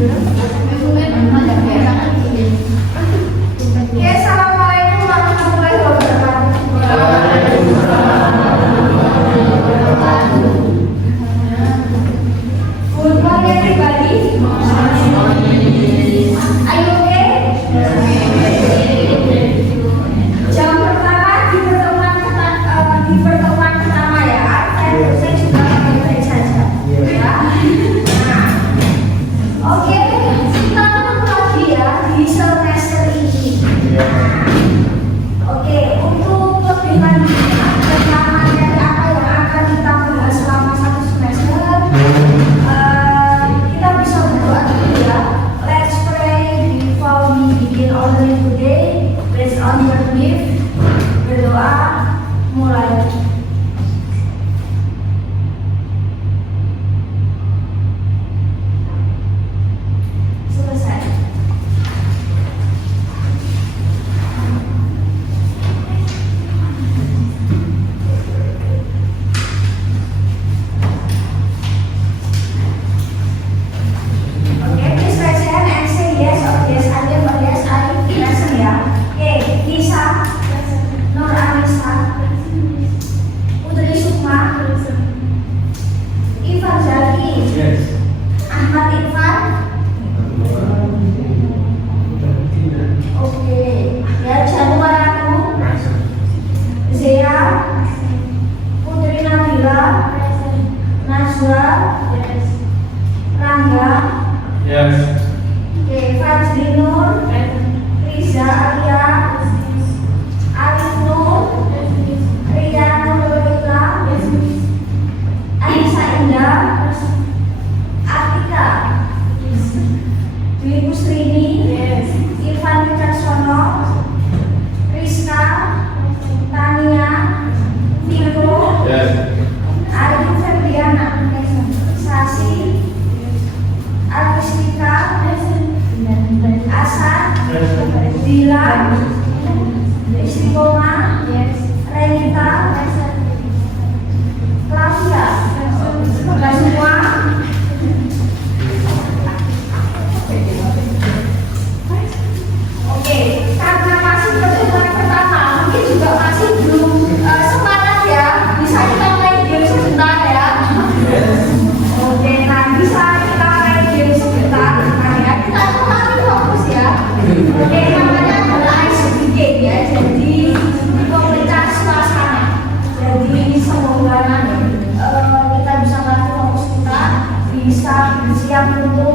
Ya, assalamualaikum warahmatullahi wabarakatuh. Good morning, everybody. Are you okay? Jam pertama di pertemuan pertama ya. Saya juga baik-baik saja. Ya. Nah, oke, kita ketemu lagi ya di semester ini. Oke, untuk lebih lanjut tentang materi apa yang akan kita bahas selama satu semester, kita bisa berdoa dulu ya. Let's pray before we begin our day today. Based on your belief, berdoa mulai. Selesai. Oke, please raise your hand and say yes or yes I am or yes I present ya. Oke, Lisa, Nur Anissa, Putri Sukma, Ivan Zaki, Ahmad Irfan. Oke, ya Januaratu, Zea, Putri Nabila, Najwa, Rangga, oke, Fajri Nur, Riza Alia, Arif Nur, Ria Nurulila, Aisyah Indah, Atika, Dwi Pusrini, Irfan Wicaksono, Rizka, Tania, Viko, Ayu Febriana, Sasi, Agustika, Asan, Dilan, Istiqomah, Renita, Flavia, sudah semua. Oke, karena masih pertemuan pertama, mungkin juga masih belum semangat ya. Bisa kita main game sebentar ya. Oke, nah bisa kita main game sebentar. Nah ya, kita kembali fokus ya. Oke, namanya adalah ice game ya. Jadi pemecah suasana. Jadi semoga kita bisa melatih fokus kita, bisa bersiap untuk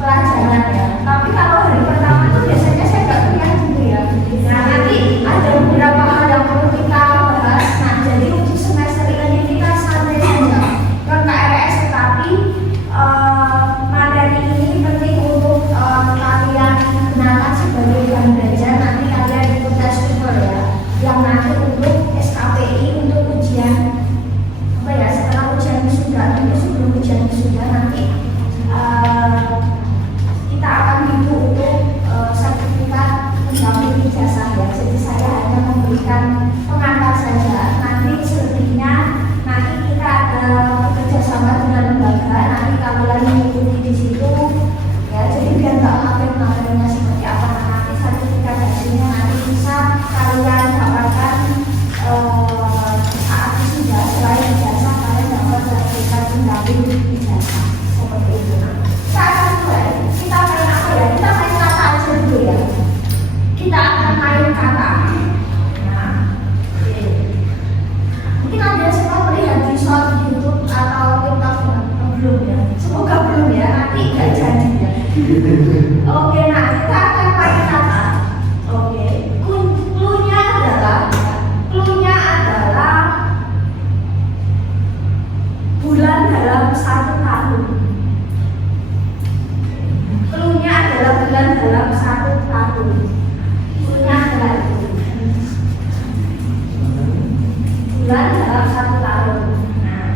pelajaran ya. Tapi kalau hari pertama itu biasanya saya nggak kuliah dulu ya. Nah nanti ada beberapa hal yang perlu kita bahas. Nah jadi untuk semester ini kita santai saja ke KRS, tetapi materi ini penting untuk kalian kenalan sebagai bahan belajar. Nanti kalian ikut tes tutor ya, yang nanti untuk SKPI untuk ujian apa ya, setelah ujian wisuda, nanti sebelum ujian wisuda nanti kita akan hidup untuk sertifikat pendamping ijazah ya. Jadi saya hanya memberikan pengantar saja. Nanti selebihnya nanti kita ada kerjasama dengan lembaga. Nanti kalian mengikuti di situ ya. Jadi biar nggak ngapain materinya seperti apa. Nanti sertifikat hasilnya nanti bisa kalian dapatkan saat sudah selain ijazah kalian dapat sertifikat pendamping ijazah seperti itu. Saat mulai kita main apa ya? Kita main kata aja dulu ya. Kita akan main kata. Nah, mungkin ada yang semua melihat di short YouTube atau TikTok ya? Belum ya? Semoga belum ya. Nanti nggak jadi ya. Oke, nah kita akan main kata. Oke, clue-nya adalah bulan dalam satu tahun. Clue-nya adalah bulan dalam satu tahun. Clue-nya adalah itu. Bulan dalam satu tahun. Nah.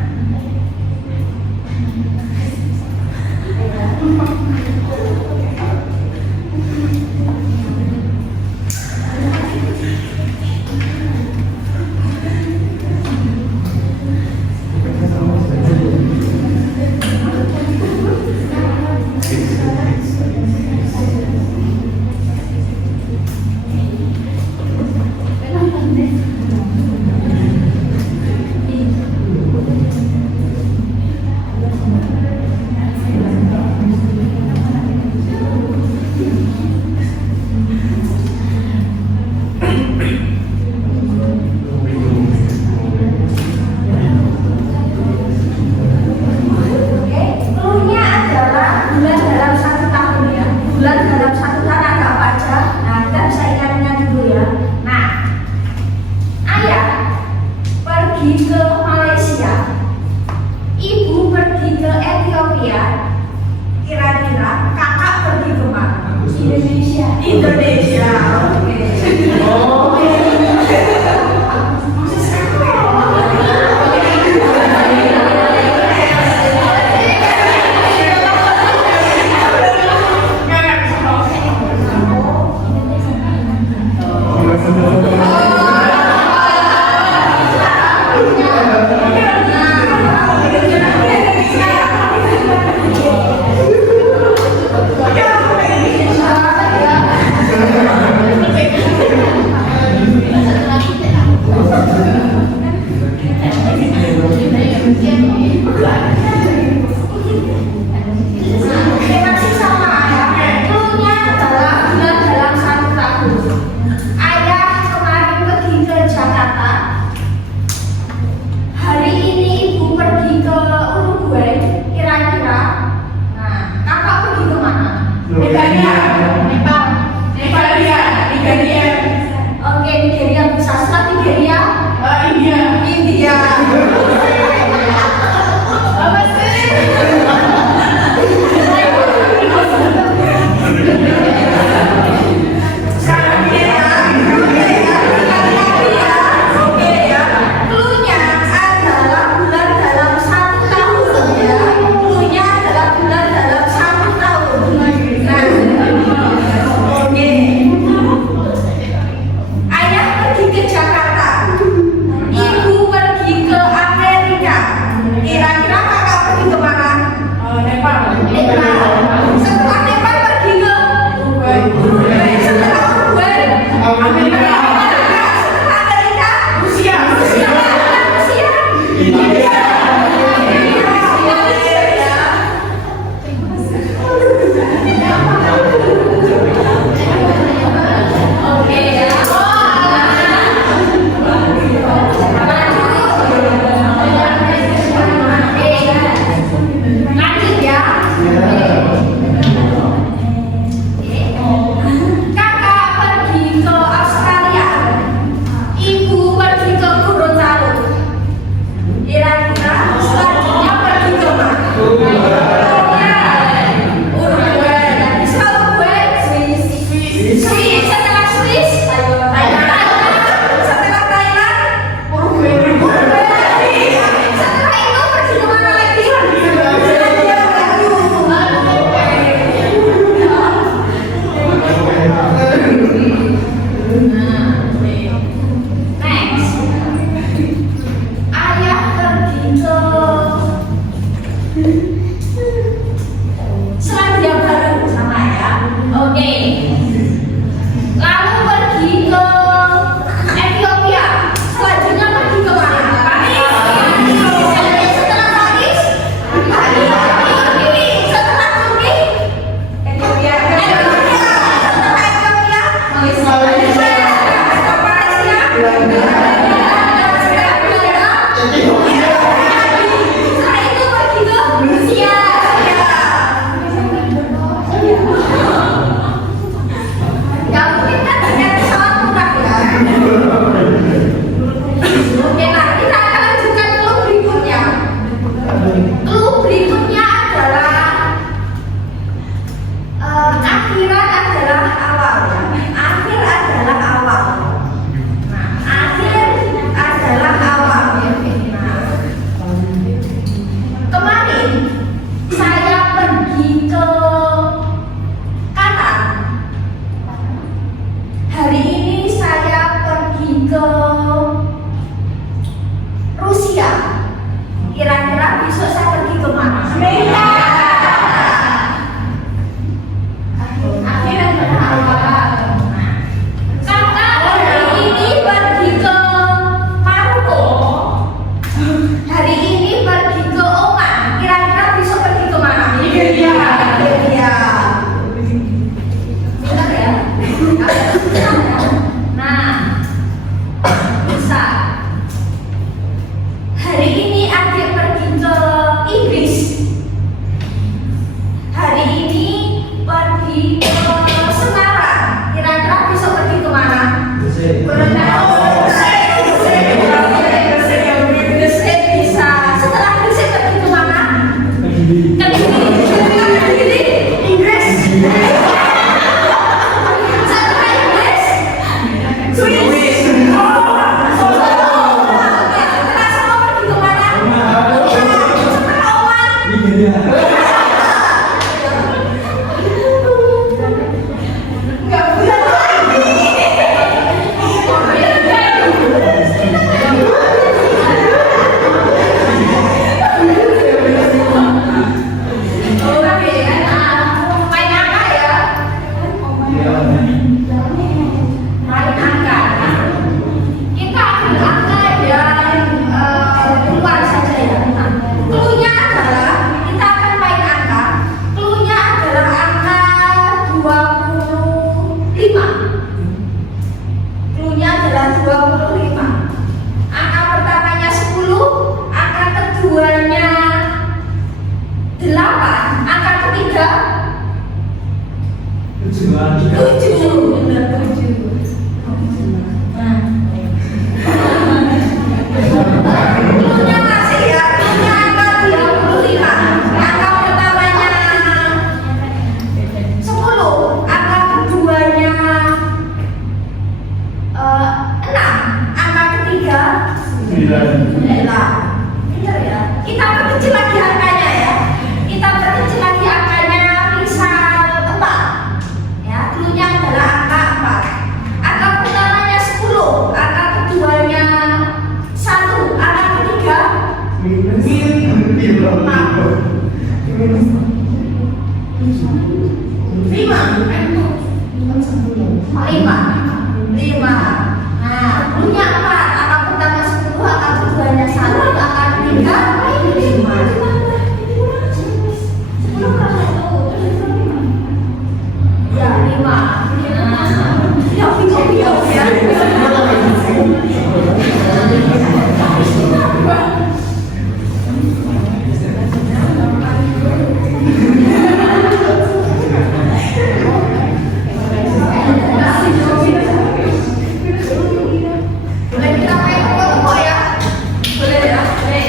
Indonesia. Oke. 7, benar 7. Nah. Cluenya masih ya, cluenya angka 25. Angka pertamanya 10, angka keduanya 6, angka ketiga 9. Benar ya. Kita perkecil lagi angkanya ya. Kita perkecil lagi angkanya misal 4. Ya, cluenya adalah angka 4. Angka pertamanya 10, angka keduanya 1, angka ketiga 5. Nah, cluenya 4, angka pertama 10, angka keduanya 1, angka ketiga 5. Ya, 5. Ya, bingung ya. Boleh kita main tepuk-tepuk ya? Boleh ya? Boleh.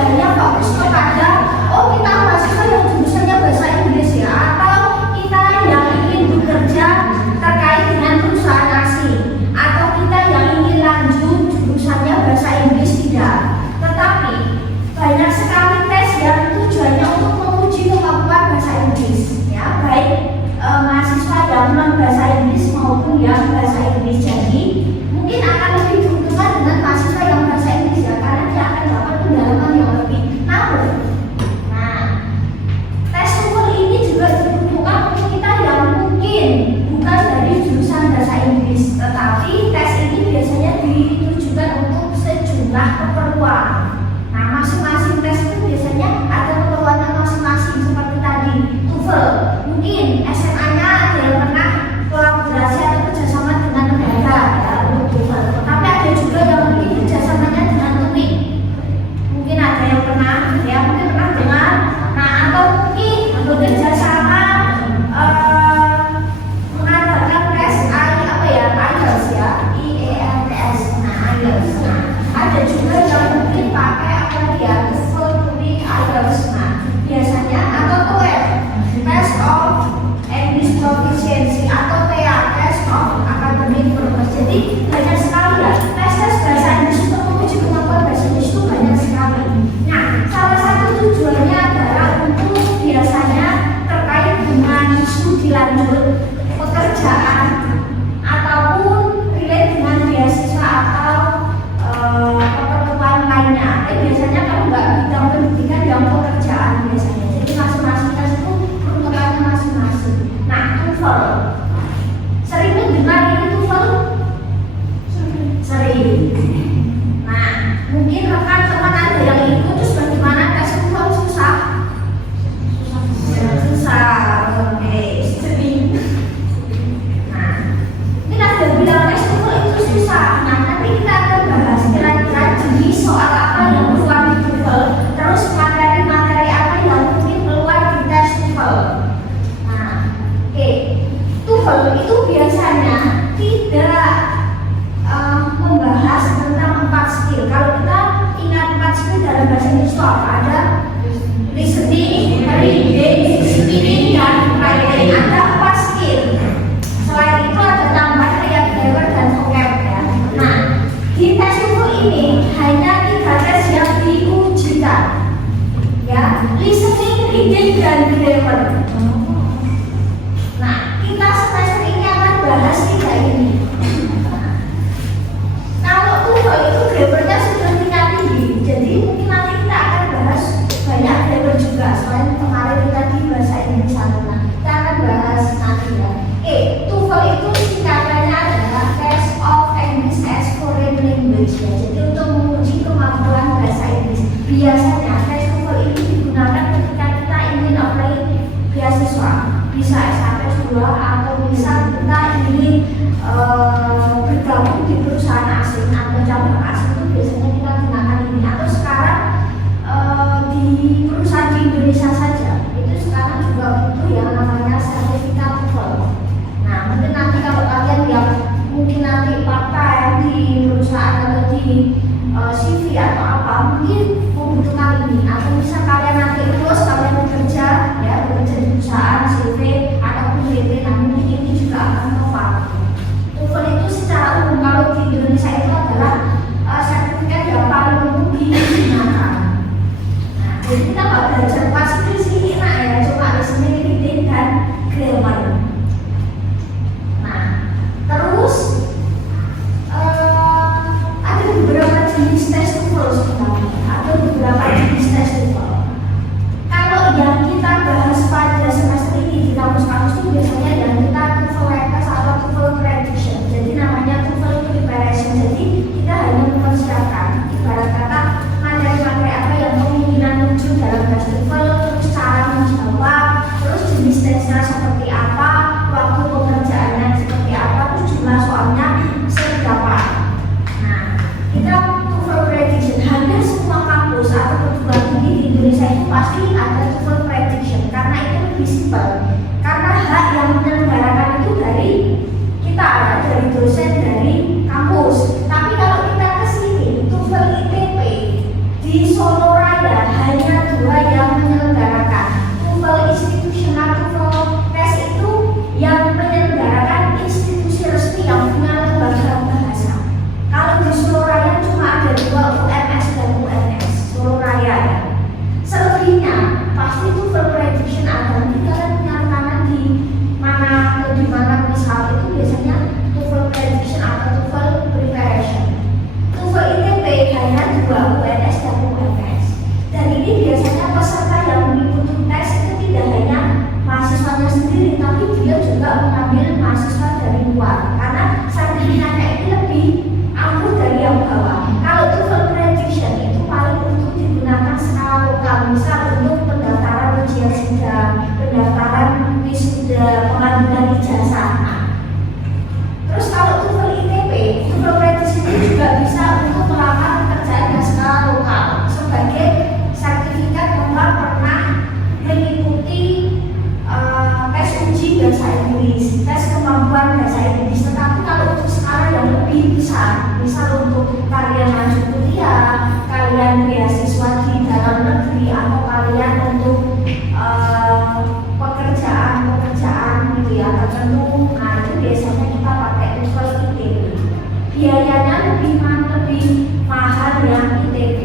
hanya fokus kepada kita mahasiswa yang jurusannya bahasa Inggris ya, atau kita yang ingin bekerja terkait dengan perusahaan asing, atau kita yang ingin lanjut jurusannya bahasa Inggris tidak. Tetapi banyak sekali tes yang tujuannya untuk menguji kemampuan bahasa Inggris ya, baik mahasiswa yang non bahasa Inggris maupun yang bahasa Inggris. Jadi mungkin akan lebih diuntungkan dengan mahasiswa yang bahasa Inggris ya, karena dia akan dapat pendalaman yang lebih. Namun, tes TOEFL ini juga diperuntukkan untuk kita yang mungkin bukan dari jurusan bahasa Inggris, tetapi tes ini biasanya ditujukan untuk sejumlah keperluan. Nah, masing-masing tes itu biasanya ada keperluannya masing-masing, seperti tadi TOEFL. Mungkin SMA-nya ada yang pernah kolaborasi atau kerjasama dengan negara ya, untuk TOEFL. Tapi ada juga yang mungkin kerjasamanya dengan TOEIC. Mungkin ada yang pernah ya, mungkin pernah dengar. Nah, atau mungkin bekerja sama mengadakan tes IELTS ya, IELTS. Nah, IELTS. Nah, ada juga yang mungkin pakai TOEFL, TOEIC, IELTS. Nah, biasanya atau TOEFL, Test of English Proficiency, atau TA, Test of Academic Progress. Jadi banyak sekali ya tes bahasa Inggris untuk menguji kemampuan bahasa Inggris itu banyak sekali. Nah, salah satu tujuannya adalah untuk biasanya terkait dengan studi lanjut, pekerjaan, ataupun relate dengan beasiswa atau keperluan lainnya. Tapi biasanya kalau nggak bidang pendidikan, yang pekerjaan biasanya. Jadi masing-masing tes itu peruntukannya masing-masing. Nah, TOEFL sering mendengar ini TOEFL? Sering. Nah, mungkin rekan teman ada yang ikut, terus bagaimana tes TOEFL susah? Susah. Oke, sering. Nah, mungkin ada yang bilang tes TOEFL itu susah. Nah, nanti kita akan bahas kira-kira jenis soal apa yang keluar di TOEFL, terus materi-materi apa yang mungkin keluar di tes TOEFL. Nah, oke, TOEFL itu biasanya tidak membahas tentang 4 skill. Kalau kita ingat 4 skill dalam bahasa Inggris itu apa? Ada listening, reading, speaking, dan writing. Ada 4 skill. Selain itu ada tambahan kayak grammar dan vocab ya. Nah, di tes TOEFL ini hanya 3 tes yang diujikan ya, listening, reading, dan grammar. Nah, kita semester ini akan bahas 3 ini. Kalau TOEFL itu grammarnya sudah tingkat tinggi, jadi mungkin nanti kita akan bahas banyak grammar juga. Selain kemarin kita di bahasa Inggris sana, kita akan bahas nanti ya. TOEFL itu singkatannya adalah Test of English as Foreign Language ya. Jadi untuk menguji kemampuan bahasa Inggris. Biasanya tes TOEFL ini digunakan ketika kita ingin apply beasiswa, bisa S1, S2, atau bisa kita ingin bergabung di perusahaan asing atau cabang asing, itu biasanya kita gunakan ini. Atau sekarang di perusahaan di Indonesia saja itu sekarang juga butuh yang namanya sertifikat TOEFL. Nah, mungkin nanti kalau kalian yang mungkin nanti part-time di perusahaan atau di CV atau apa, mungkin membutuhkan ini. Atau bisa kalian nanti terus kalian bekerja ya, bekerja di perusahaan CV ataupun PT, nah mungkin ini juga akan terpakai. TOEFL itu secara umum kalau di Indonesia itu adalah sertifikat yang paling umum digunakan. Nah, jadi kita nggak belajar pas di sini, nah ya cuma listening, reading, dan grammar. Nah, terus ada beberapa jenis tes TOEFL sebenarnya. Ada beberapa jenis tes TOEFL. Kalau yang kita bahas pada semester ini di kampus-kampus itu biasanya yang kita TOEFL test atau TOEFL prediction. Jadi namanya TOEFL preparation. Jadi kita hanya mempersiapkan, ibarat kata materi-materi apa yang kemungkinan muncul dalam tes TOEFL, terus cara menjawab, terus jenis tesnya seperti apa, waktu pengerjaannya seperti apa, terus jumlah soalnya seberapa. Nah, kita TOEFL prediction. Hampir semua kampus atau perguruan tinggi di Indonesia itu pasti ada TOEFL prediction, karena itu lebih simpel. Karena hak yang menyelenggarakan itu dari kita, dari dosen, dari kampus. Tapi kalau kita ke sini TOEFL ITB di Solo Raya pasti TOEFL prediction ada. Nanti kalian punya rekaman di mana misal itu biasanya TOEFL prediction atau TOEFL preparation. TOEFL ITP hanya 2 UNS dan UMS. Dan ini biasanya peserta yang mengikuti tes itu tidak hanya mahasiswanya sendiri, tapi dia juga mengambil mahasiswa dari luar karena sertifikatnya ini lebih ampuh dari yang bawah. Kalau TOEFL prediction itu paling untuk digunakan skala lokal, misal untuk pendaftaran ujian sidang, pendaftaran wisuda, pengambilan ijazah. Terus kalau TOEFL ITP, TOEFL prediction itu juga bisa untuk melamar pekerjaan dan skala lokal sebagai sertifikat bahwa pernah mengikuti tes uji bahasa Inggris, tes kemampuan bahasa Inggris. Tetapi kalau untuk skala yang lebih besar, misal untuk kalian lanjut kuliah, kalian beasiswa di dalam negeri, atau kalian untuk pekerjaan gitu ya tertentu, nah itu biasanya kita pakai TOEFL ITP. Biayanya lebih mahal yang ITP.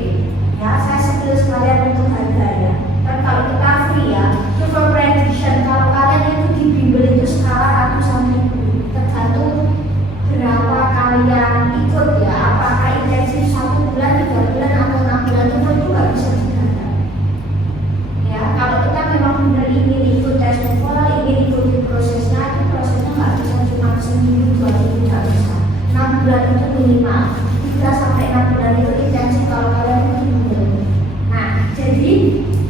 Ya, saya sebut sekalian untuk harga ya. Dan kalau kita free ya, TOEFL prediction kalau kalian itu di bimbel itu skala ratusan ribu, tergantung berapa kalian ikut ya, apakah intensif 1 bulan, 3 bulan, atau 6 bulan, itu juga bisa didapat. Ya, kalau kita memang benar ingin ikut tes TOEFL, ingin ikuti prosesnya, itu prosesnya nggak bisa cuma seminggu 2 minggu, nggak bisa. 6 bulan itu minimal, 3 sampai 6 bulan itu intensif kalau kalian ikut bimbel. Nah, jadi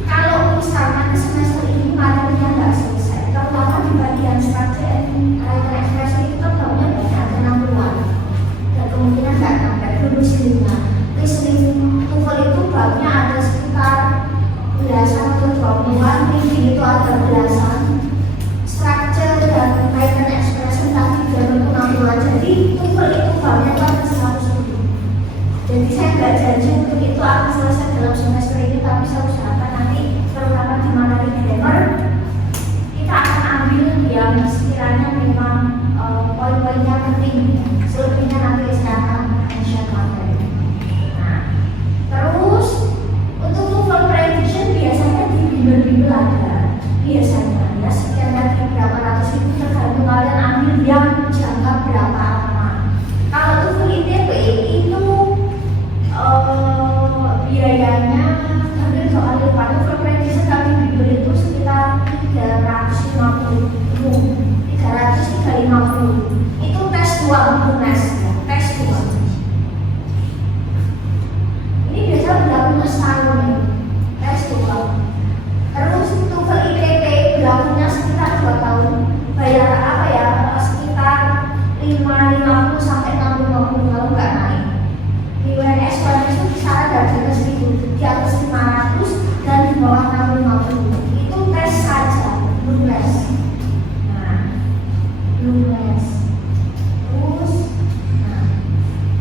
kalau misalnya ke semester ini materinya nggak selesai, terutama di bagian structure and expression itu kan banyak ada 60-an dan kemungkinan nggak sampai lulus listening TOEFL itu babnya ada sekitar belasan atau 20-an, reading itu ada belasan, structure dan written expression tadi 60-an. Jadi TOEFL itu babnya itu ada 100 lebih. Jadi saya nggak janji untuk itu akan selesai dalam semester ini, tapi saya usahakan nanti terutama di materi grammar kita akan ambil yang sekiranya memang poin-poinnya penting. Selebihnya nanti saya akan mention materi. Nah, terus untuk TOEFL prediction biasanya di bimbel-bimbel ada biasanya ya sekian dari berapa ratus ribu, tergantung kalian ambil yang jangka berapa lama. Kalau TOEFL ITP itu biayanya hampir 2 kali lipat. TOEFL prediction tapi bimbel itu sekitar 350. Itu tes 2 UNES ya, tes 2. Ini biasa berlakunya setahun ya, tes 2. Terus TOEFL ITP berlakunya sekitar 2 tahun. Bayar apa ya, sekitar 550 sampai 650 kalau nggak naik. Di UNS itu kisaran dari atas 1.000, di atas 500 dan di bawah 650. Itu tes saja, belum les. Nah, belum les.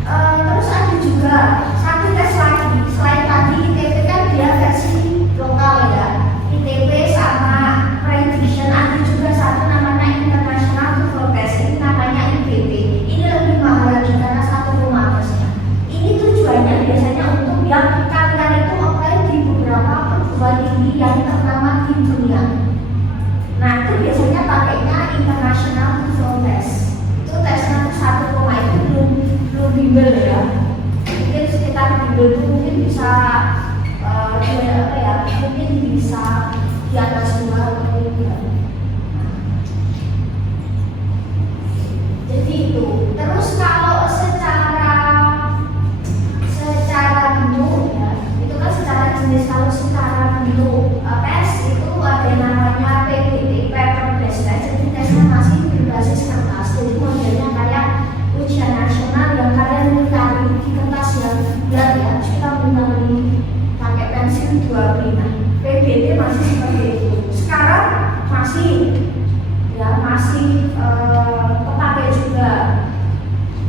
Terus ada juga satu tes lagi selain tadi ITP kan dia versi lokal ya, ITP sama prediction. Ada juga satu namanya international TOEFL test, ini namanya IBT. Ini lebih mahal lagi karena 1 tesnya. Ini tujuannya biasanya untuk yang kalian itu apply di beberapa perguruan tinggi yang ternama di dunia. Nah, itu biasanya pakainya international TOEFL test. Itu tesnya 1, itu belum bimbel ya. Mungkin sekitar bimbel itu mungkin bisa mungkin bisa di atas 2 atau 3. Jadi itu. Terus kalau secara bentuk ya, itu kan secara jenis. Kalau secara bentuk tes itu ada yang namanya PBT, paper based test. Jadi tesnya masih berbasis kertas. Jadi modelnya kayak ujian nasional yang kalian mencari di kertas yang berat ya. Kita beli pakai pensil 25. PBT masih seperti itu. Sekarang masih kepakai juga.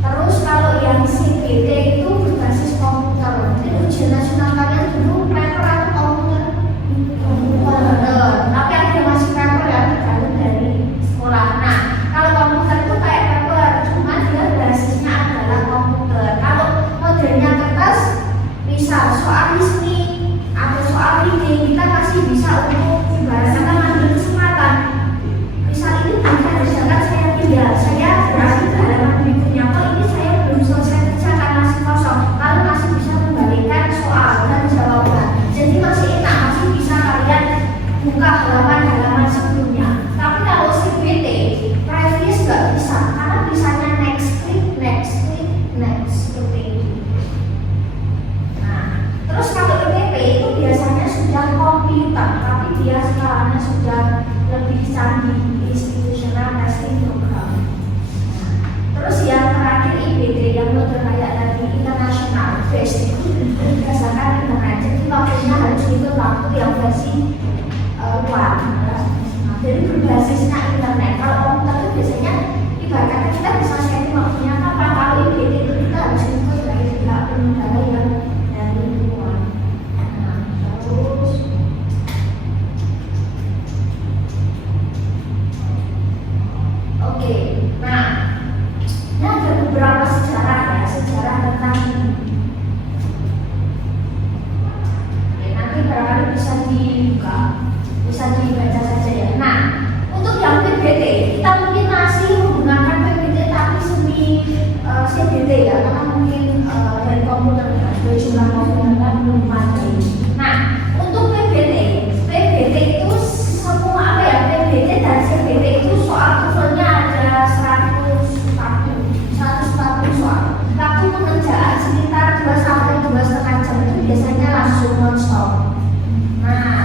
Terus kalau yang CBT itu berbasis komputer. Jadi ujian nasional kalian dulu paper atau komputer? Komputer. Tapi ada yang masih paper ya, tergantung dari sekolah. Nah, kalau komputer itu kayak paper, cuma dia basisnya adalah komputer. Kalau modelnya kertas, misal soal listening atau soal reading, kita masih bisa untuk Institutional Testing Program. Terus yang terakhir IBT yang model kayak tadi internasional based itu berdasarkan internet. Jadi waktunya harus ikut waktu yang versi luar. Jadi berbasisnya internet. Kalau komputer itu biasanya ibaratnya kita bisa setting waktunya kapan. Kalau IBT itu kita harus ikut dari pihak penyelenggara yang dari luar. Terus oke, nah ini ada beberapa sejarah ya, sejarah tentang ini. Oke, nanti barangkali bisa dibuka, bisa dibaca saja ya. Nah, untuk yang PBT, kita mungkin masih menggunakan PBT tapi semi CBT ya, karena mungkin dari komputer ya, dari jumlah komputer kan belum mati. Nah, untuk PBT itu semua apa ya, PBT dan CBT itu soal tujuannya ada 140 soal. Waktu pengerjaan sekitar 2 sampai 2,5 jam itu biasanya langsung non-stop. Nah,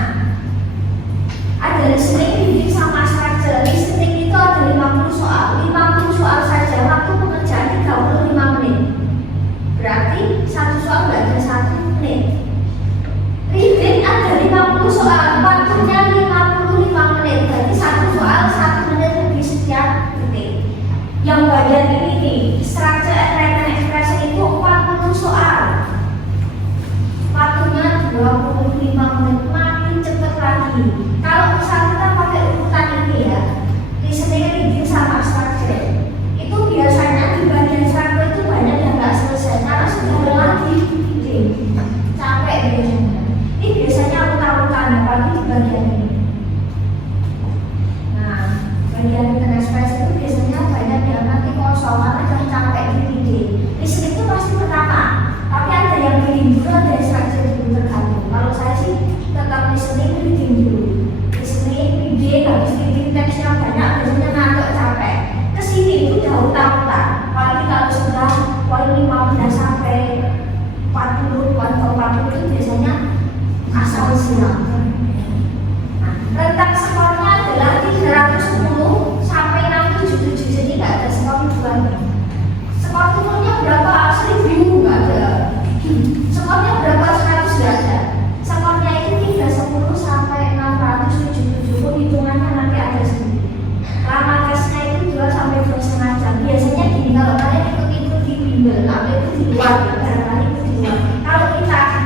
ada listening, reading sama structure. Listening itu ada 50 soal. 50 soal saja, waktu pengerjaan 35 menit. Berarti satu soal belajar 1 menit. Reading ada 50 soal, waktunya 55 menit. Berarti satu soal 1 menit lebih sekian detik. Yang bagian ini nih, structure and written expression itu 40 soal. Waktunya 25 menit, makin cepat lagi. Kalau misal kita pakai urutan ini ya, listening, reading sama structure, itu biasanya di bagian structure itu banyak yang nggak selesai karena sudah lagi reading, capek biasanya. Ini biasanya urutan-urutan apalagi di bagian ini. Nah, bagian written expression itu biasanya banyak yang nanti kosong karena yang capek di reading. Listening itu pasti pertama, tapi ada yang reading dulu, ada yang structure dulu, tergantung. Kalau saya sih tetap listening, reading dulu. Listening, reading, habis reading teksnya banyak, biasanya ngantuk, capek. Kesini itu udah utang-utang. Apalagi kalau sudah poin 15 sampai 40, poin 40 itu biasanya asal silang. Nah, rentang skornya adalah 310 sampai 677, jadi nggak ada skor tujuan. Skor turunnya berapa? 1000 nggak ada. Skornya berapa? 100 nggak ada. Skornya itu 310 sampai 677 pun hitungannya nanti ada sendiri. Lama tesnya itu 2 sampai 2,5 jam. Biasanya gini, kalau kalian ikut-ikut di bimbel atau itu di luar, barangkali itu di luar.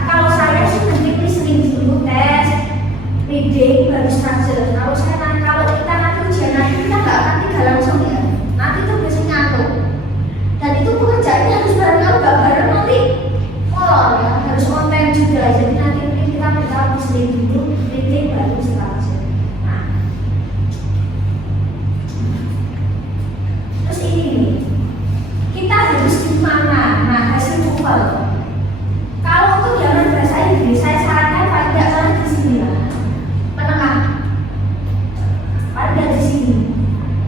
Kalau saya sih nanti listening dulu, tes, reading, baru structure. Kalau kita nanti ujian nanti kita nggak akan tinggal langsung ya. Nanti itu biasanya ngantuk. Dan itu pekerjaannya harus bareng, kalau nggak bareng nanti molor ya, harus konten juga. Jadi nanti mungkin kita pertama listening dulu, reading, baru structure. Nah, terus ini nih, kita harus gimana? Nah, hasil TOEFL. Kalau untuk jangan bahasa Inggris, saya sarankan paling tidak salah di sini lah, menengah, paling tidak di sini,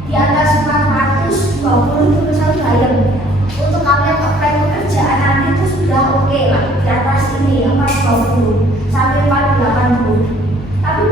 di atas 420 itu misalnya bayang. Untuk kalian apply pekerjaan nanti itu sudah oke lah, di atas ini 420 sampai 480. Tapi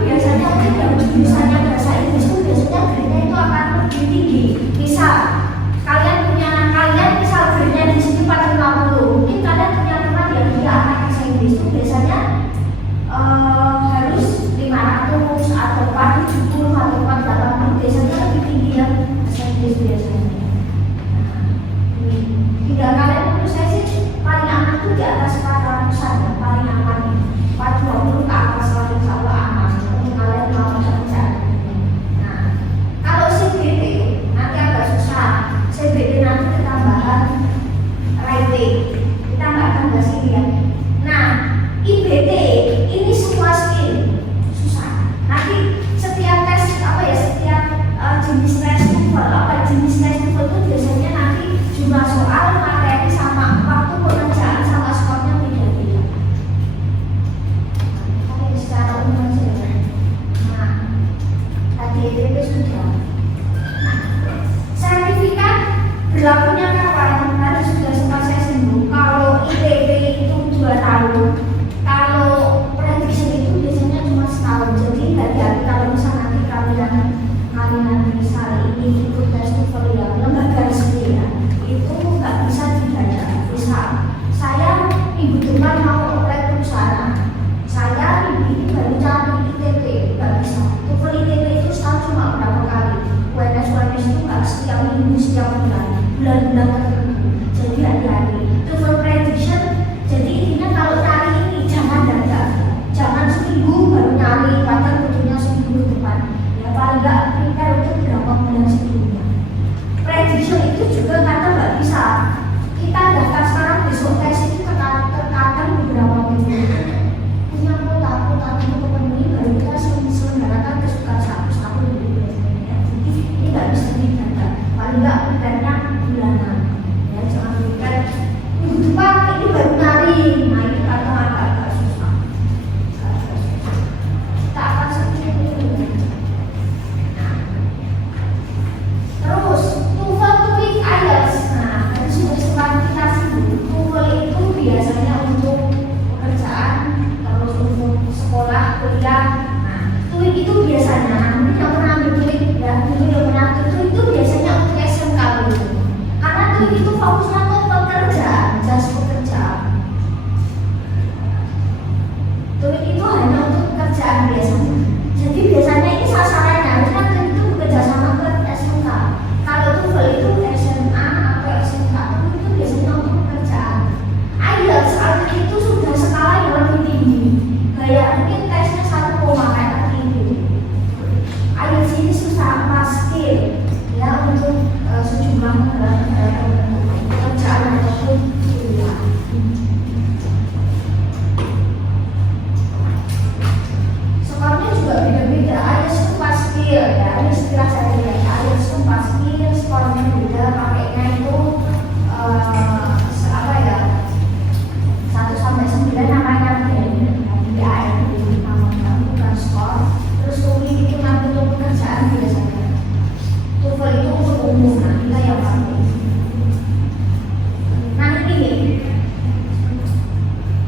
ikut tes TOEFL yang lembaga resmi ya, itu nggak bisa dibayar. Misal saya minggu depan mau apply perusahaan, saya ini baru cari ITP, nggak bisa. TOEFL ITP itu setahun cuma berapa kali, UNS itu nggak setiap minggu, setiap bulan-bulan tertentu. Jadi hati-hati. TOEFL prediction, jadi intinya kalau cari ini jangan dadak, jangan seminggu baru nyari, padahal butuhnya seminggu depan. Ya paling nggak prepare untuk berapa bulan sebelumnya. Prediction itu juga karena nggak bisa kita daftar sekarang, besok tes itu terkadang beberapa minggu punya kota untuk memenuhi, baru kita selenggarakan kesukaan 1 tahun lebih. Jadi ini nggak bisa didadak, paling nggak prepare-nya bulanan. Ya jangan prepare minggu depan ini baru nyari, nah ini kadang agak susah. Kita akan seperti ini. Terus TOEFL, TOEIC, IELTS. Nah, tadi sudah sempat kita singgung. TOEFL itu biasanya untuk pekerjaan, terus untuk sekolah, kuliah. Nah, TOEIC itu biasanya, mungkin yang pernah ambil TOEIC ya, mungkin yang pernah ambil TOEIC itu biasanya untuk SMK gitu. Karena TOEIC itu fokusnya untuk pekerjaan, jas pekerjaan. TOEIC itu hanya untuk pekerjaan biasanya. Jadi biasanya ini sasarannya harusnya TOEIC itu bekerja sama ke SMK. Kalau TOEFL itu SMA atau SMK, TOEIC itu biasanya untuk pekerjaan. IELTS itu sudah skala yang lebih tinggi. Kayak mungkin tesnya 1, kayak tadi itu. IELTS ini susah pas skill ya untuk sejumlah negara pekerjaan ataupun kuliah. Skornya juga beda-beda. IELTS itu pas skill ya, ini sekilas saja ya. IELTS itu pas skill, skornya beda, pakainya itu apa ya, 1 sampai 9 namanya BAI itu namanya, bukan skor. Terus TOEIC itu nanti untuk pekerjaan biasanya. TOEFL itu untuk umum, nah kita yang pakai. Nah ini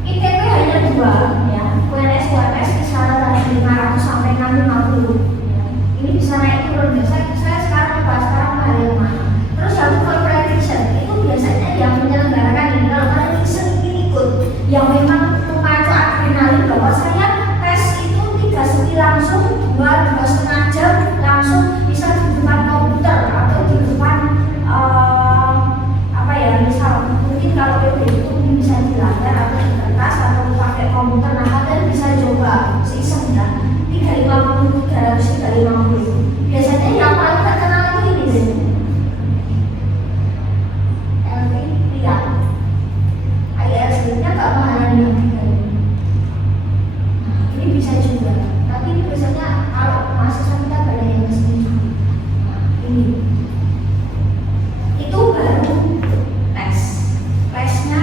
ITP hanya 2 ya, UNS kisaran 500 sampai 650 ya. Ini bisa naik turun ya. Saya sekarang bahas sekarang hari yang mana. Terus yang TOEFL prediction itu biasanya yang menyelenggarakan ini, kalau kalian sering ikut yang memang memacu adrenalin bahwa saya tes itu 3 sesi langsung, 2,5 jam langsung, bisa di depan komputer atau di depan apa ya, misal mungkin kalau PB itu mungkin bisa di layar atau di kertas atau pakai komputer. Nah kalian bisa coba seiseng ya, 350, 300, 350. Biasanya yang paling terkenal itu ini deh, LP Lihat. IELTS-nya nggak mahalan yang 3 ini. Nah ini bisa juga, tapi ini biasanya kalau mahasiswa kita banyak yang kesini. Nah ini itu baru tesnya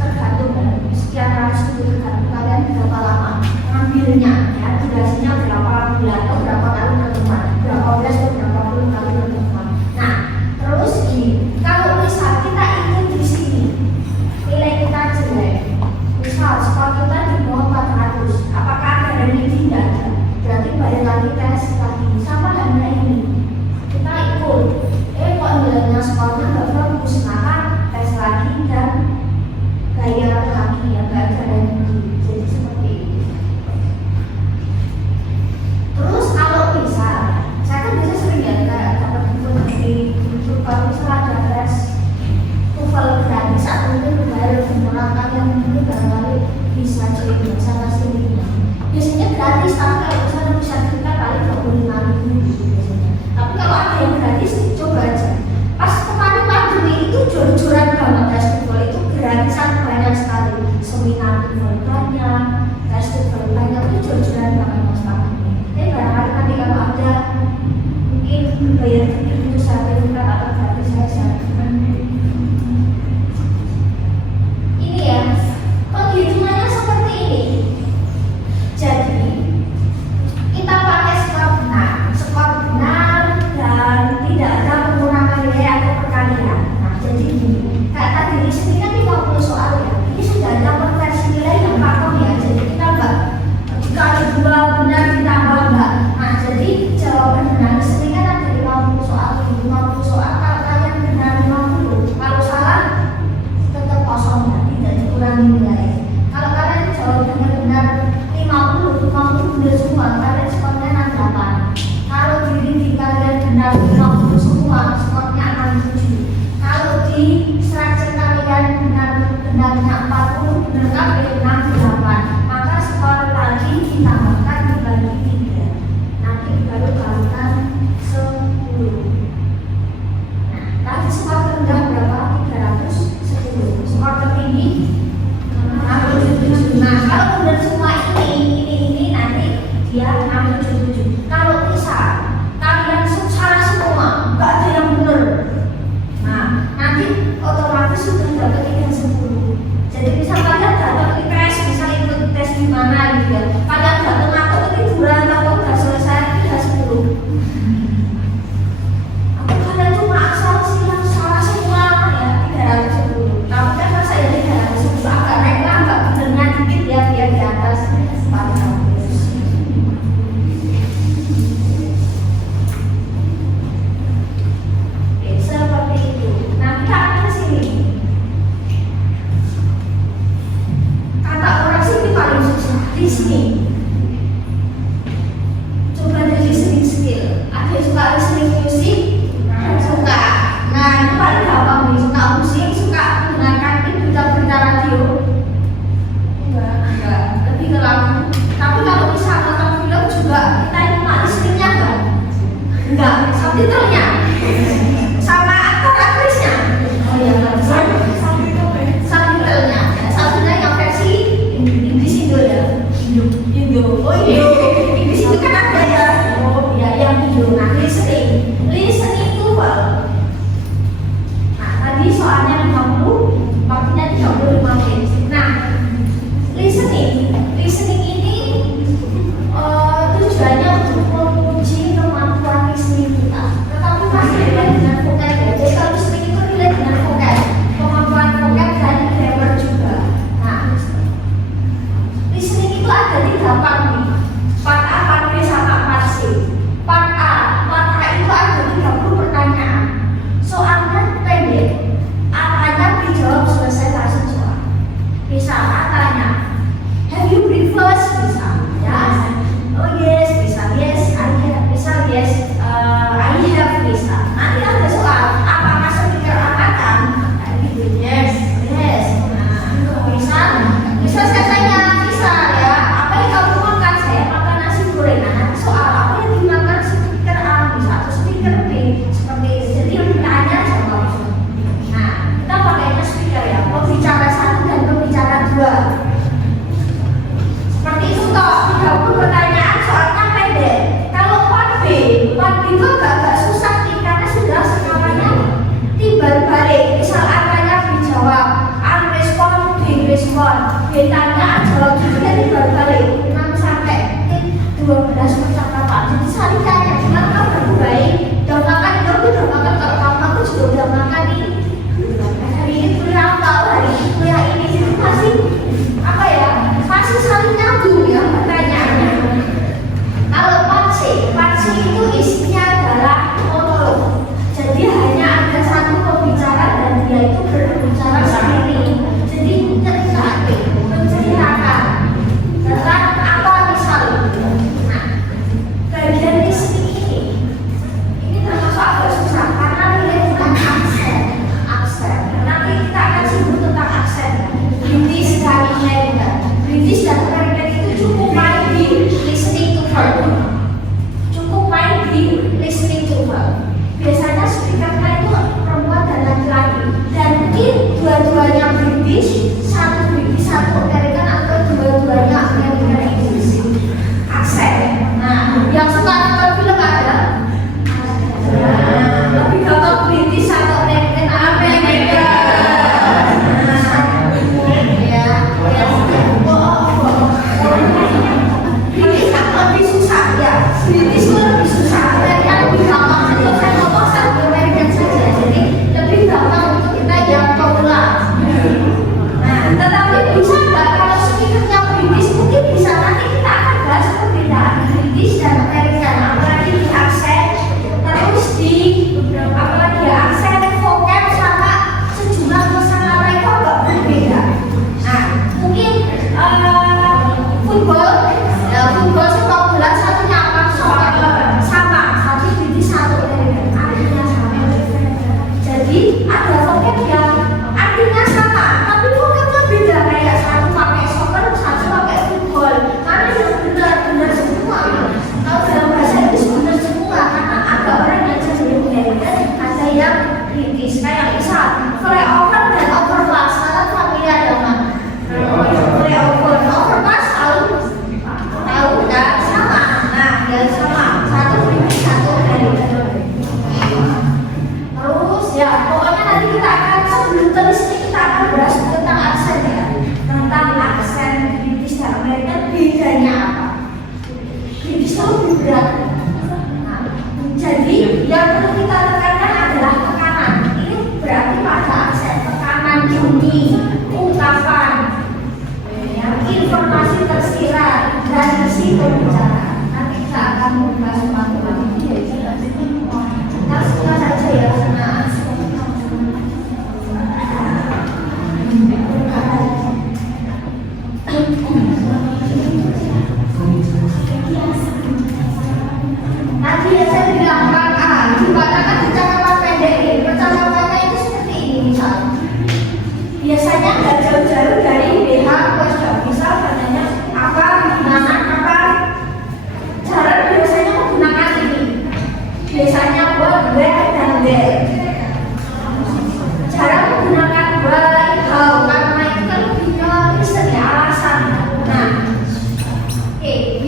tergantung dari sekian ratus itu, tergantung kalian berapa lama ngambilnya ya, durasinya berapa bulan atau berapa kali pertemuan, berapa belas atau berapa puluh kali pertemuan. Nah terus ini kalau misal kita ikut di sini nilai kita jelek, misal skor kita di bawah 400, apakah ada remedi? Tidak ada, berarti balik lagi tes lagi. Sama halnya ini, kita ikut kok nilainya skornya nggak bagus, maka tes lagi dan bayar lagi ya, nggak ada remedi. Jadi seperti itu. Terus kalau bisa, saya kan biasa sering ya dapat info dari YouTube, kalau misalnya ada tes TOEFL gratis atau mungkin bayar murah, kalian mungkin barangkali bisa cek ya, sana sini. Biasanya gratis, tapi kalau misalnya bisa kita paling 25.000 gitu biasanya. Tapi kalau ada yang gratis, coba aja. Pas kemarin pandemi itu jor-joran banget tes TOEFL itu gratisan banyak sekali. Seminar TOEFL banyak, tes TOEFL banyak, itu jor-joran banget mas pandemi. Tapi barangkali nanti kalau ada mungkin bayar tiket untuk sertifikat atau gratis saja. Ini ya, penghitungannya seperti ini. Jadi kita pakai skor. Nah 50 semua, skornya 67. Kalau di struktur kalian benarnya 40, benar 68, maka skor lagi ditambahkan dibagi 3. Nanti baru kalikan 10. Nah, tadi skor terendah berapa? 310. Skor tertinggi 67. Nah, kalau benar semua ini nanti dia 67. Kalau misal kalian salah semua, nggak ada yang benar, nah nanti otomatis sudah dapat yang 10. Jadi misal kalian datang ke tes, misal ikut tes di mana gitu ya, kalian datang atau ketiduran atau udah selesai tidak 10. Atau kalian cuma asal silang salah semua ya 310. Tapi kan masa ya 310 agak naik lah, agak benernya dikit ya biar di atas 400. Seperti itu. Nah, kita akan ke sini. Kata orang sini paling susah di sini. Coba dari listening skill. Ada yang suka listening music? Suka. Nah, itu paling gampang nih. Suka musik, suka mendengarkan berita-berita radio. Enggak. Lebih ke lagu. Tapi kalau bisa nonton film juga, kita ini cuma listeningnya enggak. Subtitlenya sama aktor aktrisnya. Oh iya, subtitlenya. Subtitlenya yang versi Inggris Indo ya. Indo. Oh iya. Inggris itu kan ada ya. Oh iya, yang Indo. Nah, listening itu well. Nah, tadi soalnya 50, waktunya 35 menit. Nah, listening ini tujuannya untuk menguji kemampuan listening kita. Tetapi masih relate dengan vocab ya. Jadi kalau listening itu relate dengan vocab, kemampuan vocab dan grammar juga. Nah, listening itu ada 3 part nih. Part A, part B, sama part C. Part A itu ada 30 pertanyaan. Soalnya pendek, A-nya dijawab selesai langsung soal.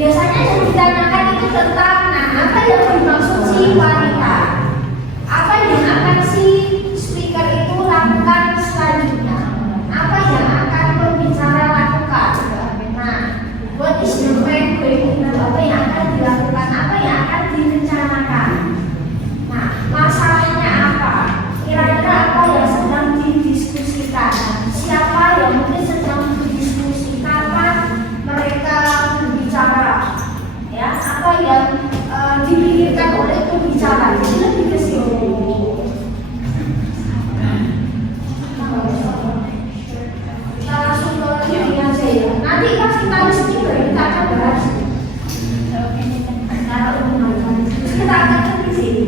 biasanya yang ditanyakan itu tentang apa yang dimaksud si wanita, apa yang akan si speaker itu lakukan selanjutnya, apa yang akan pembicara lakukan. Nah, what is the plan going, apa yang akan dilakukan, apa yang akan direncanakan. Nah, masalahnya apa? Kira-kira apa yang sedang didiskusikan? Siapa yang mungkin sedang berdiskusi? Kapan mereka berbicara? Ya, apa yang dipikirkan oleh pembicara? Jadi lebih ke situ. Kita langsung ke ini aja ya. Nanti pas kita listening kita akan bahas secara umum. Kita akan ke sini.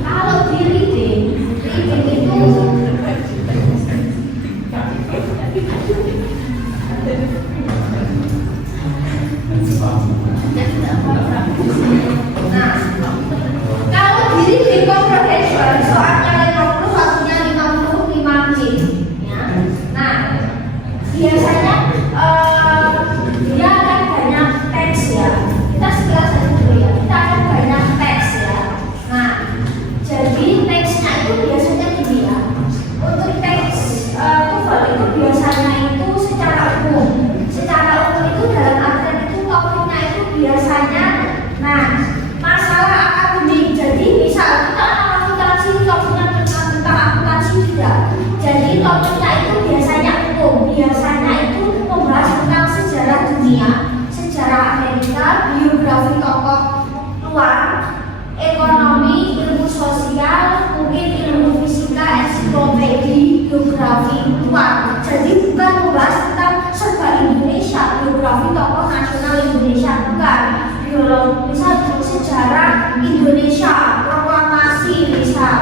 Kalau di reading itu kalau di reading comprehension soalnya 50 satunya 55 menit ya. Nah, biasanya dia akan banyak teks ya. Kita sekilas dulu ya. Kita akan banyak teks ya. Nah, jadi teksnya itu biasanya gini ya. Untuk teks TOEFL itu biasanya itu secara umum. Secara umum itu dalam artian itu topiknya itu biasanya, nah, masalah akademik. Jadi misal kita akuntansi, topiknya tentang akuntansi tidak. Jadi topiknya itu biasanya umum. Biasanya itu membahas tentang sejarah dunia, sejarah Amerika, biografi tokoh luar, ekonomi, ilmu sosial, mungkin ilmu fisika, ensiklopedi, geografi luar. Jadi bukan membahas tentang serba Indonesia, biografi tokoh nasional Indonesia, bukan. Biologi, misal sejarah Indonesia, proklamasi misal.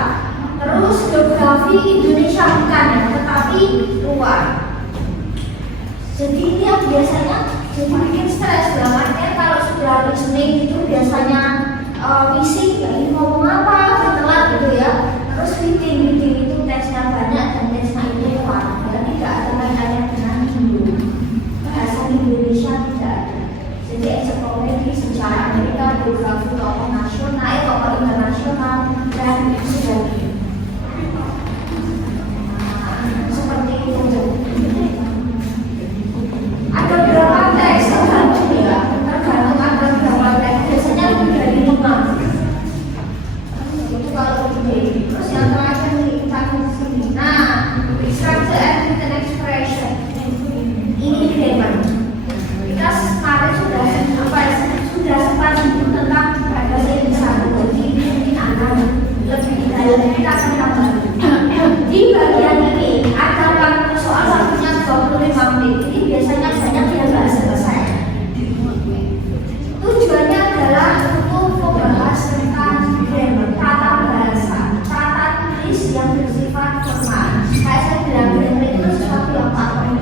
Terus geografi Indonesia bukan ya, tetapi luar. Jadi ini yang biasanya jadi bikin stres dalam artian kalau sudah listening itu biasanya missing ya, ini ngomong apa, telat gitu ya. Terus reading itu teksnya banyak dan teksnya itu kuat ya, tidak ada kaitannya dengan Hindu, bahasa Indonesia tidak ada. Jadi ensiklopedi sejarah Amerika, biografi tokoh nasional, tokoh internasional dan sebagainya. Seperti itu. Ada berapa teks tergantung ya, tergantung ada berapa teks. Biasanya lebih dari 5. Itu kalau begini. Terus yang terakhir nih kita di sini. Nah, structure and written expression. Ini tema. Kita kemarin sudah sudah sempat sebut tentang bahasa Indonesia. Jadi ini akan lebih dalam kita akan tambah. Di bagian ini ada 40 soal, waktunya 25 menit. Ini biasanya banyak yang nggak selesai. Tujuannya adalah untuk membahas tentang grammar, tata bahasa, tata tulis yang bersifat formal. Kayak saya bilang, grammar itu sesuatu yang pattern,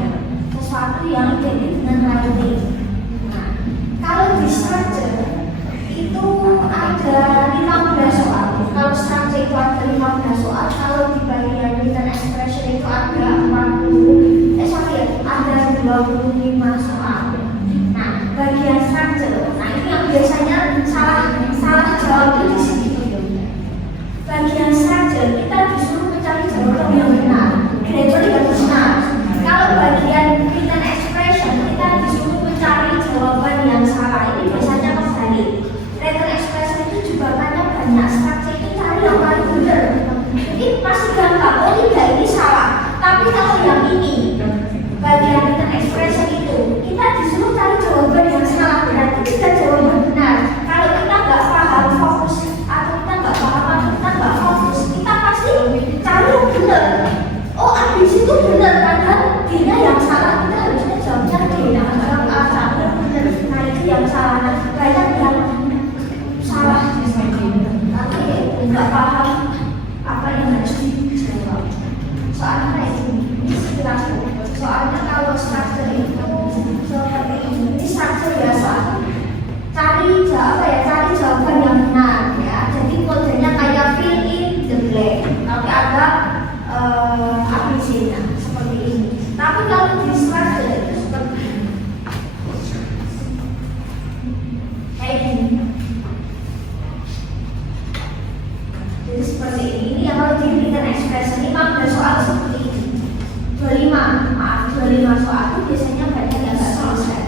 sesuatu yang identik dengan writing. Nah, kalau di structure itu ada 15 soal. Kalau structure itu ada 15 soal, kalau di bagian written expression itu ada 25 soal. Nah, bagian structure, nah ini yang biasanya salah jawab itu di sini. Bagian structure kita disuruh mencari jawaban yang benar, grammar yang benar. Kalau bagian written expression kita disuruh mencari jawaban yang salah. Ini biasanya kebalik. Written expression itu juga banyak structure itu cari yang paling benar. Jadi pasti gampang. Oh tidak, ini salah. Tapi kalau yang ini bagian written expression itu kita disuruh cari jawaban yang salah, berarti tidak jawaban benar. Kalau kita nggak paham fokus atau kita nggak paham atau kita nggak fokus, kita pasti cari yang benar. Oh abis itu benar, padahal dia yang salah, kita harusnya jawabnya dia yang benar. Nah itu yang salah. Banyak yang salah tapi nggak paham apa yang harus dijawab. Soalnya ini sekiranya soalnya kalau structure itu seperti ini structure biasa cari jawaban yang benar ya. Jadi kodenya kayak fill in the blank, tapi ada 5 soal itu biasanya banyak yang nggak selesai.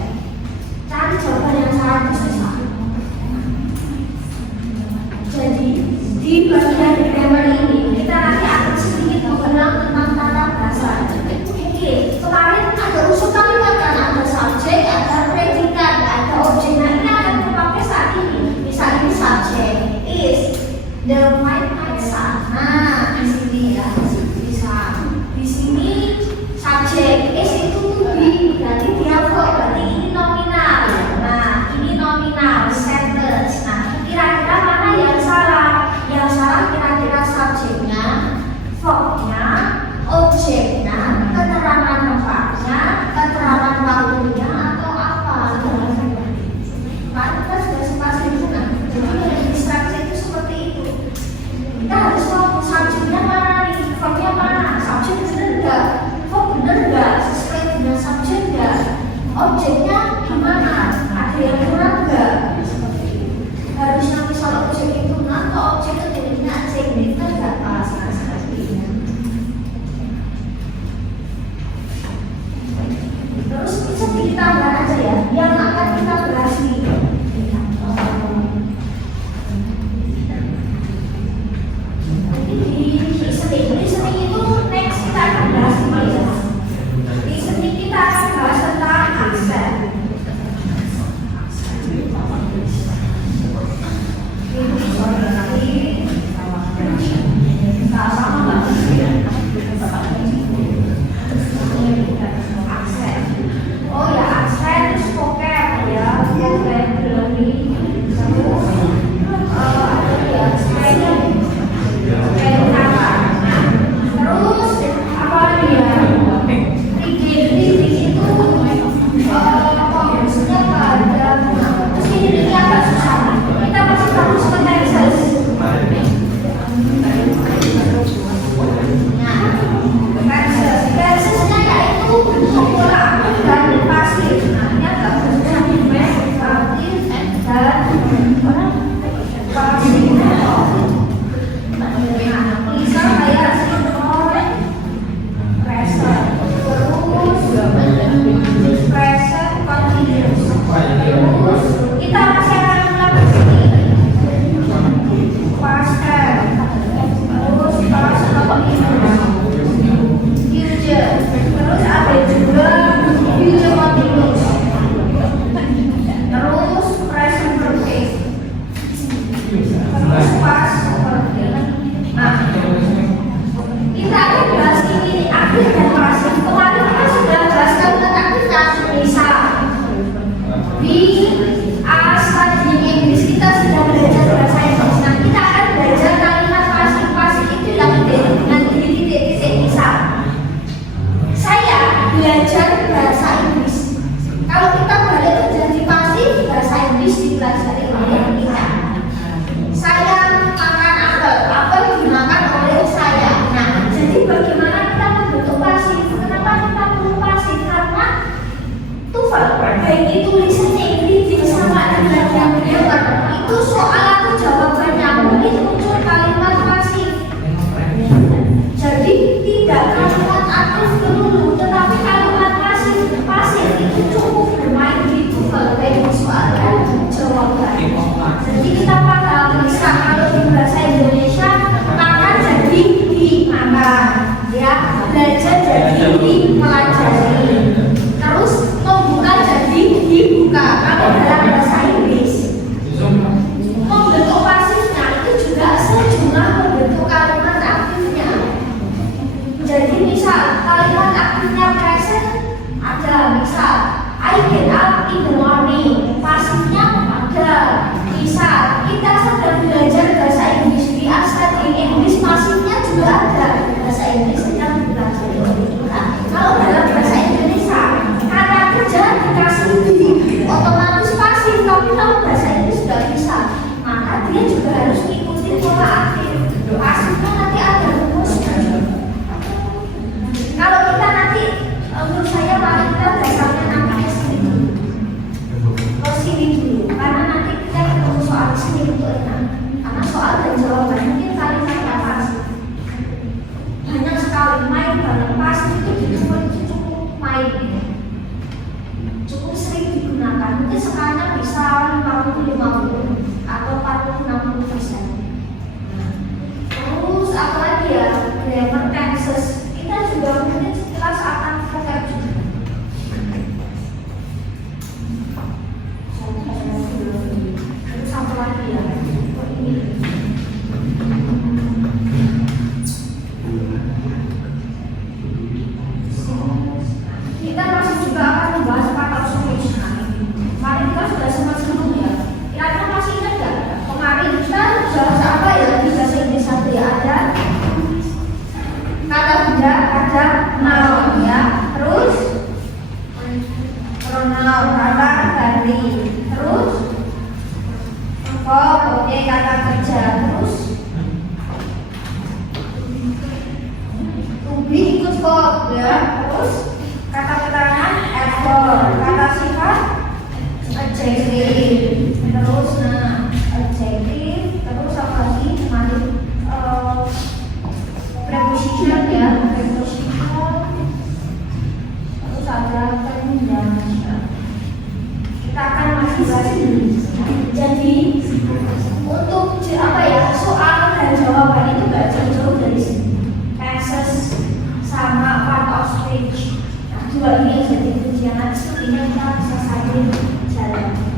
Cari jawaban yang sangat susah. Jadi di bagian grammar ini kita nanti akan sedikit mengenal tentang tata bahasa. Oke, kemarin ada unsur kalimat kan, ada subjek, ada predikat, ada objek. Nah ini akan dipakai saat ini. Misalnya ini subjek is the my son. Nah di sini ya bisa. Di sini subjek is itu to be, berarti dia verb, berarti ini nominal. Nah ini nominal sentence. Nah kira-kira mana yang salah? Yang salah kira-kira subjeknya, verbnya, objeknya, keterangan tempatnya, keterangan waktunya, atau apa? Kan kita sudah sempat hubungan. Jadi distraksi itu seperti itu. Kita harus tahu subjeknya mana nih, verbnya mana, subjek benar enggak, verb benar enggak, sesuai dengan subjek enggak, objeknya gimana, ada yang kurang enggak? Harusnya misal objek itu atau objek itu jadinya adjektif kan enggak pas seperti ini. Terus sedikit tambahan aja ya, yang akan kita bahas nih. Di seni itu next kita akan bahas ini. Di seni kita akan bahas tentang aksen. Oh ya, aksen terus vocab ya, vocabulary, terus ada ya spelling, spelling kata. Terus apa lagi ya? Reading itu maksudnya ada. Terus ini agak susah. Kita masih perlu tenses. Tensesnya yaitu pola dan pasif. Nah, agak susah aktif dan pasif. Misal kayak simple, present, terus present continuous. Terus kita masih akan melakukan sini past tense, terus past continuous, future, terus ada juga future continuous, terus present perfect, terus past perfect. Nah, kita akan bahas ini aktif dan pasif. Kemarin kita sudah bahas tentang aktivitas. Misal di studying English kita sudah belajar bahasa Inggris. Nah, kita akan belajar kalimat pasif. Pasif itu yang dengan titik-titik. Misal saya belajar bahasa Inggris. Kalau kita balik menjadi pasif, bahasa Inggris dipelajari oleh kita. Saya makan apel dimakan oleh saya. Nah, jadi bagaimana kita membentuk pasif? Kenapa kita perlu pasif? Karena TOEFL, baik itu listening, reading, sama dengan yang mendengar, itu soal atau jawabannya mungkin muncul kalimat pasif. Jadi tidak kalimat aktif melulu, tetapi kalimat pasif. Pasif itu cukup bermain di TOEFL, baik soal dan jawaban. Jadi kita paham, bisa kalau di bahasa Indonesia makan jadi dimakan, ya, belajar jadi dipelajari, terus membuka jadi dibuka. Kalau dalam bahasa Inggris membentuk pasifnya itu juga sejumlah membentuk kalimat aktifnya. Jadi misal kalimat aktifnya present ada, misal I get up in the morning, pasifnya ada. Misal kita sedang belajar bahasa Inggris, we are studying English, pasifnya juga ada. Bahasa Inggris sedang dipelajari oleh kita. Kalau dalam bahasa Indonesia kata kerja dikasih di otomatis pasif, tapi kalau bahasa Inggris sudah bisa, maka dia juga harus mengikuti pola aktif. Pasifnya nanti ada rumusnya. Kalau kita nanti, menurut saya mari kita dasarnya nanti ke sini dulu, karena nanti kita ketemu soal sini untuk enak. Karena soal dan jawaban mungkin kalimat pasif banyak sekali. bisa 50-50 atau 40-60%. Terus apa lagi ya? Grammar tenses kita juga mungkin sekilas akan vocab juga. Terus apa lagi ya? Oh, ini. Kita masih juga akan membahas kata switch. Kemarin kita sudah sempat sebelumnya. Kira-kira masih ingat nggak? Kemarin kita bahas apa ya di bahasa Inggris satu ya, ada kata benda, ada noun ya. Terus pronoun, kata ganti. Terus verb, oke, kata kerja. Terus to be ikut verb ya. Terus kata keterangan adverb, kata sifat adjective. Terus adjective. Terus apa lagi? Preposition ya, preposition. Terus ada penunjang. Kita akan masih bahas ini. Jadi untuk apa ya, soal dan jawaban itu nggak jauh-jauh dari sini. Tenses sama part of speech. Nah, dua ini yang jadi ujian nanti sepertinya kita bisa saling jalan.